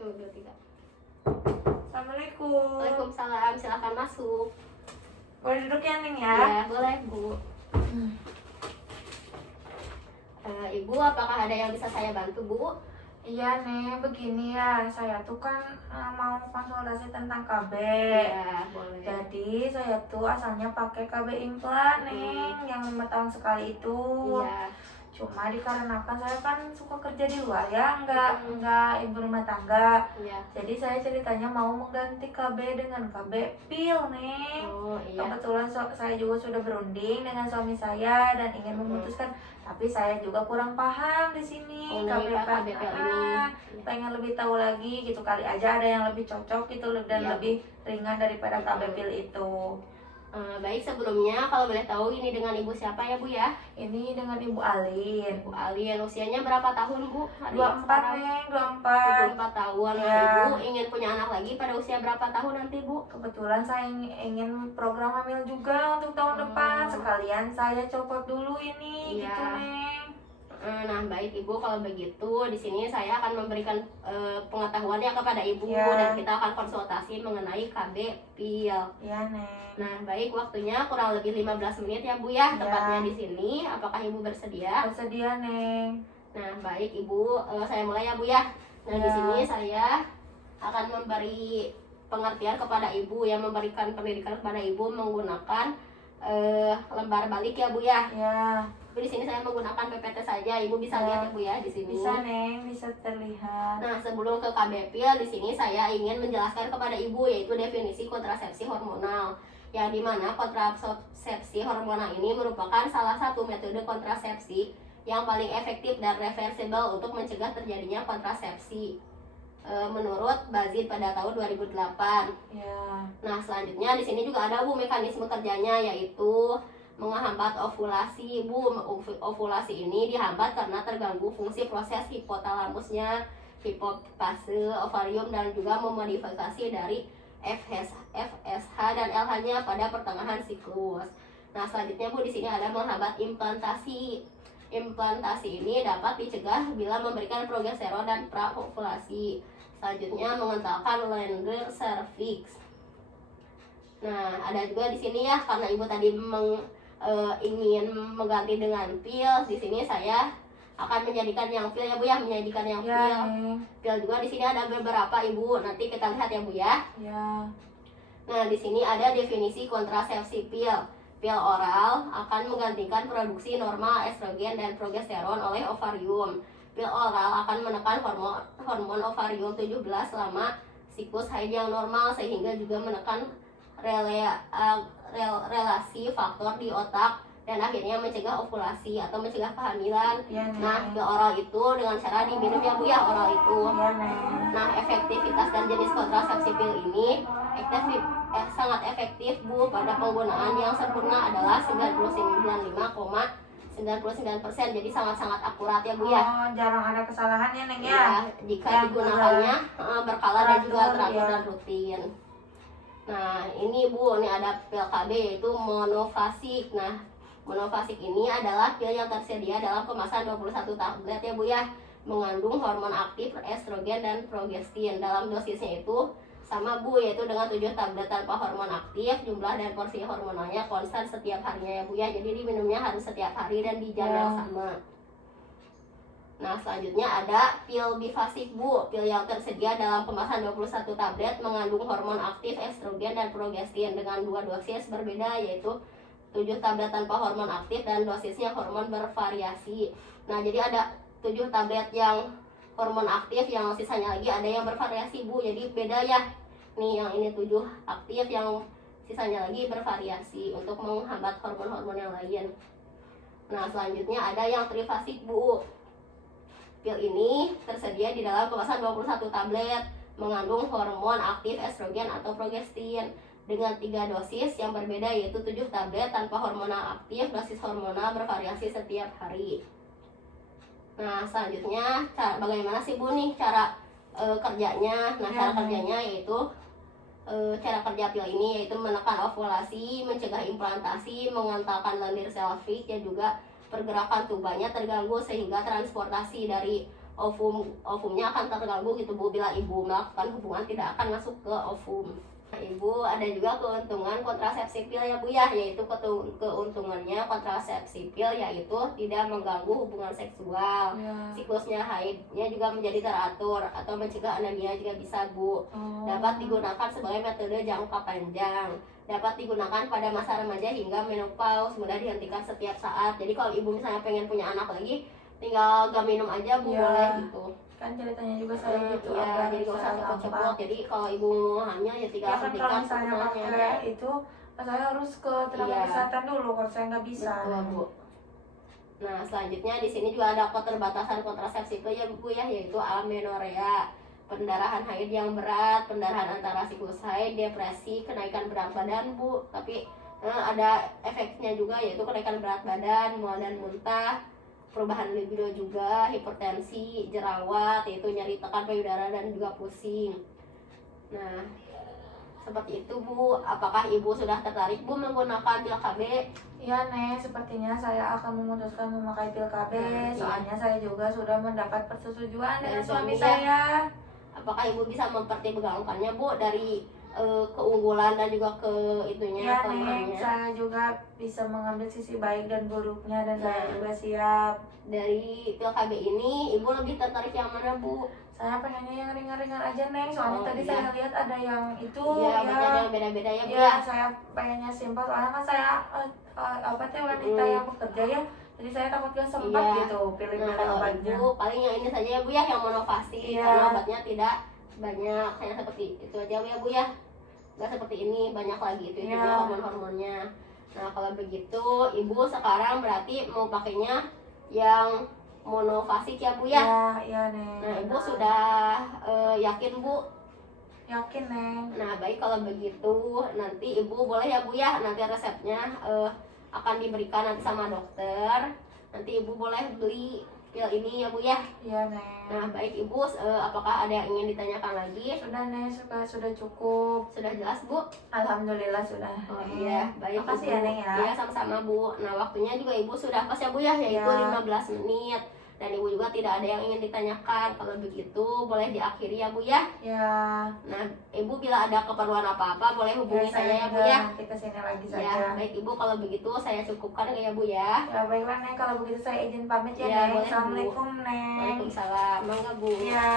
1, 2, 3. Assalamualaikum. Waalaikumsalam, silakan masuk. Boleh duduk ya Neng ya? Ya, boleh Bu. Ibu, apakah ada yang bisa saya bantu Bu? Iya Neng, begini ya, saya tuh kan mau konsultasi tentang KB. Ya, boleh. Jadi saya tuh asalnya pakai KB implan Neng, yang 5 tahun sekali itu. Iya. Cuma dikarenakan saya kan suka kerja di luar ya, enggak ibu rumah tangga. Iya. Jadi saya ceritanya mau mengganti KB dengan KB pil Neng. Oh iya. Kebetulan saya juga sudah berunding dengan suami saya dan ingin memutuskan, tapi saya juga kurang paham di sini. Oh, KB pil ini. Pengen lebih tahu lagi gitu, kali aja ada yang lebih cocok gitu dan Iya. lebih ringan daripada KB pil itu. Baik, sebelumnya kalau boleh tahu ini dengan Ibu siapa ya Bu ya? Ini dengan Ibu Alin. Bu Alien, usianya berapa tahun Bu? 24 Neng, 24. 24 tahun. Nah, Ya. Ibu ingin punya anak lagi pada usia berapa tahun nanti Bu? Kebetulan saya ingin program hamil juga untuk tahun depan. Sekalian saya copot dulu ini Iya. gitu Neng. Nah, baik Ibu, kalau begitu di sini saya akan memberikan pengetahuannya kepada Ibu Ya. dan kita akan konsultasi mengenai KB pil. Iya Neng. Nah, baik, waktunya kurang lebih 15 menit ya Bu ya, Ya. tepatnya di sini. Apakah Ibu bersedia? Bersedia Neng. Nah, baik Ibu, saya mulai ya Bu ya. Nah, di Ya. sini saya akan memberi pengertian kepada Ibu, yang memberikan pendidikan kepada Ibu menggunakan lembar balik ya Bu ya. Ya. Tapi di sini saya menggunakan PPT saja. Ibu bisa Ya. lihat ya Bu ya di sini. Bisa Neng, bisa terlihat. Nah, sebelum ke KB pil, di sini saya ingin menjelaskan kepada Ibu yaitu definisi kontrasepsi hormonal. Yang dimana kontrasepsi hormonal ini merupakan salah satu metode kontrasepsi yang paling efektif dan reversible untuk mencegah terjadinya kontrasepsi menurut Bazid pada tahun 2008. Ya. Nah, selanjutnya di sini juga ada Bu mekanisme kerjanya, yaitu menghambat ovulasi. Bu, ovulasi ini dihambat karena terganggu fungsi proses hipotalamusnya, hipofise, ovarium, dan juga memodifikasi dari FSH dan LH-nya pada pertengahan siklus. Nah, selanjutnya Bu, di sini ada menghambat implantasi. Implantasi ini dapat dicegah bila memberikan progesteron dan praovulasi. Selanjutnya mengentalkan Landner cervix. Nah, ada juga di sini ya, karena Ibu tadi ingin mengganti dengan pil, di sini saya akan menjadikan yang pil ya Bu ya, menjadikan yang Ya pil. Neng. Pil juga di sini ada beberapa Ibu, nanti kita lihat ya Bu ya. Ya. Nah, di sini ada definisi kontrasepsi pil. Pil oral akan menggantikan produksi normal estrogen dan progesteron oleh ovarium. Pil oral akan menekan hormon ovarium 17 selama siklus haid yang normal, sehingga juga menekan relasi faktor di otak dan akhirnya mencegah ovulasi atau mencegah kehamilan. Ya Neng. Nah, pil oral itu dengan cara diminum ya Bu ya, oral itu. Ya Neng. Nah, efektivitas dan jenis kontrasepsi pil ini sangat efektif Bu. Pada penggunaan yang sempurna adalah 99,99%, jadi sangat-sangat akurat ya Bu ya. Oh, jarang ada kesalahan ya Neng ya. Ya, jika Yang digunakannya berkala dan juga teratur, teratur ya. dan rutin. Nah, ini Bu, ini ada pil KB yaitu monofasik. Nah, monofasik ini adalah pil yang tersedia dalam kemasan 21 tablet ya Bu ya, mengandung hormon aktif estrogen dan progestin. Dalam dosisnya itu sama Bu, yaitu dengan 7 tablet tanpa hormon aktif. Jumlah dan porsi hormonalnya konstan setiap harinya ya Bu ya, jadi diminumnya harus setiap hari dan di jam yang sama. Nah, selanjutnya ada pil bifasik Bu. Pil yang tersedia dalam kemasan 21 tablet mengandung hormon aktif estrogen dan progestin dengan 2 dosis berbeda, yaitu 7 tablet tanpa hormon aktif dan dosisnya hormon bervariasi. Nah, jadi ada 7 tablet yang hormon aktif, yang sisanya lagi ada yang bervariasi Bu. Jadi beda ya. Nih, yang ini 7 aktif, yang sisanya lagi bervariasi untuk menghambat hormon-hormon yang lain. Nah, selanjutnya ada yang trifasik Bu. Pil ini tersedia di dalam kemasan 21 tablet, mengandung hormon aktif estrogen atau progestin dengan 3 dosis yang berbeda, yaitu 7 tablet tanpa hormonal aktif, dosis hormonal bervariasi setiap hari. Nah, selanjutnya bagaimana sih Bu nih cara kerjanya? Nah, cara kerjanya yaitu cara kerja pil ini yaitu menekan ovulasi, mencegah implantasi, mengentalkan lendir cervix, dan juga pergerakan tubuhnya terganggu sehingga transportasi dari ovumnya akan terganggu gitu Bu. Bila ibu melakukan hubungan tidak akan masuk ke ovum. Nah, ibu ada juga keuntungan kontrasepsi pil ya Bu ya, yaitu keuntungannya kontrasepsi pil yaitu tidak mengganggu hubungan seksual. Ya. Siklusnya haidnya juga menjadi teratur atau mencegah anemia juga bisa Bu. Oh. Dapat digunakan sebagai metode jangka panjang. Dapat digunakan pada masa remaja hingga menopause, mudah dihentikan setiap saat. Jadi kalau ibu misalnya pengen punya anak lagi, tinggal gak minum aja Bu, Ya. boleh gitu. Kan ceritanya juga saya gitu Ya, agak jadi gak usah gampang. cepet-cepet. Jadi kalau ibu hamil ya tinggal Ya kan kalau suntikan misalnya pakai itu saya harus ke tenaga Iya. kesehatan dulu kalau saya nggak bisa. Betul, Bu. Nah, selanjutnya di sini juga ada keterbatasan kontrasepsi pil ya Bu ya, yaitu amenorrea, pendarahan haid yang berat, pendarahan antara siklus haid, depresi, kenaikan berat badan Bu. Tapi ada efeknya juga, yaitu kenaikan berat badan, mual dan muntah, perubahan libido juga, hipertensi, jerawat, yaitu nyeri tekan payudara dan juga pusing. Nah, seperti itu Bu. Apakah ibu sudah tertarik Bu menggunakan pil KB? Iya Nek, sepertinya saya akan memutuskan memakai pil KB. Nah, iya. Soalnya saya juga sudah mendapat persetujuan Dari dengan suami suaminya. saya. Apakah ibu bisa mempertimbangkannya Bu dari keunggulan dan juga ke itunya, Iya Nek, kelemahannya? saya juga bisa mengambil sisi baik dan buruknya dan saya Nah. juga siap. Dari pil KB ini ibu lebih tertarik yang mana Bu? Saya pengennya yang ringan-ringan aja Neng, soalnya Oh, tadi iya. saya lihat ada yang itu Iya, ya. banyak yang beda-beda ya Bu Iya, ya. saya pengennya simpel soalnya kan saya apa teh wanita yang bekerja ya. Jadi saya takut gak sempat Iya. gitu Nah, pilih-pilih kalau obatnya. ibu paling yang ini saja ya Bu ya, yang monofasis, Iya. karena obatnya tidak banyak, hanya seperti itu aja ya Bu ya. Nggak seperti ini, banyak lagi itu Iya. juga hormon-hormonnya. Nah, kalau begitu ibu sekarang berarti mau pakainya yang monofasik ya Bu ya. Iya, iya Neng. Nah, ibu benar. sudah yakin Bu? Yakin Neng. Nah, baik kalau begitu nanti ibu boleh ya Bu ya, nanti resepnya akan diberikan nanti sama dokter. Nanti ibu boleh beli pil ini ya Bu ya. Iya Neng. Nah, baik ibu, apakah ada yang ingin ditanyakan lagi? Sudah Neng, sudah cukup. Sudah jelas Bu? Alhamdulillah sudah. Oh Neng. iya, baik Makasih Ibu. ya Neng ya. Iya, sama-sama Bu. Nah, waktunya juga Ibu sudah pas ya Bu ya, yaitu Ya. 15 menit. Dan Ibu juga tidak ada yang ingin ditanyakan. Kalau begitu boleh diakhiri ya Bu ya. Ya. Nah, Ibu bila ada keperluan apa-apa boleh hubungi saya ya Bu juga ya. nanti kesini lagi Ya, saja. baik Ibu, kalau begitu saya cukupkan ya Bu ya. Ya baiklah Neng, kalau begitu saya izin pamit ya Ya, Neng. boleh, Bu. Assalamualaikum Neng. Waalaikumsalam. Mangga Bu. Ya.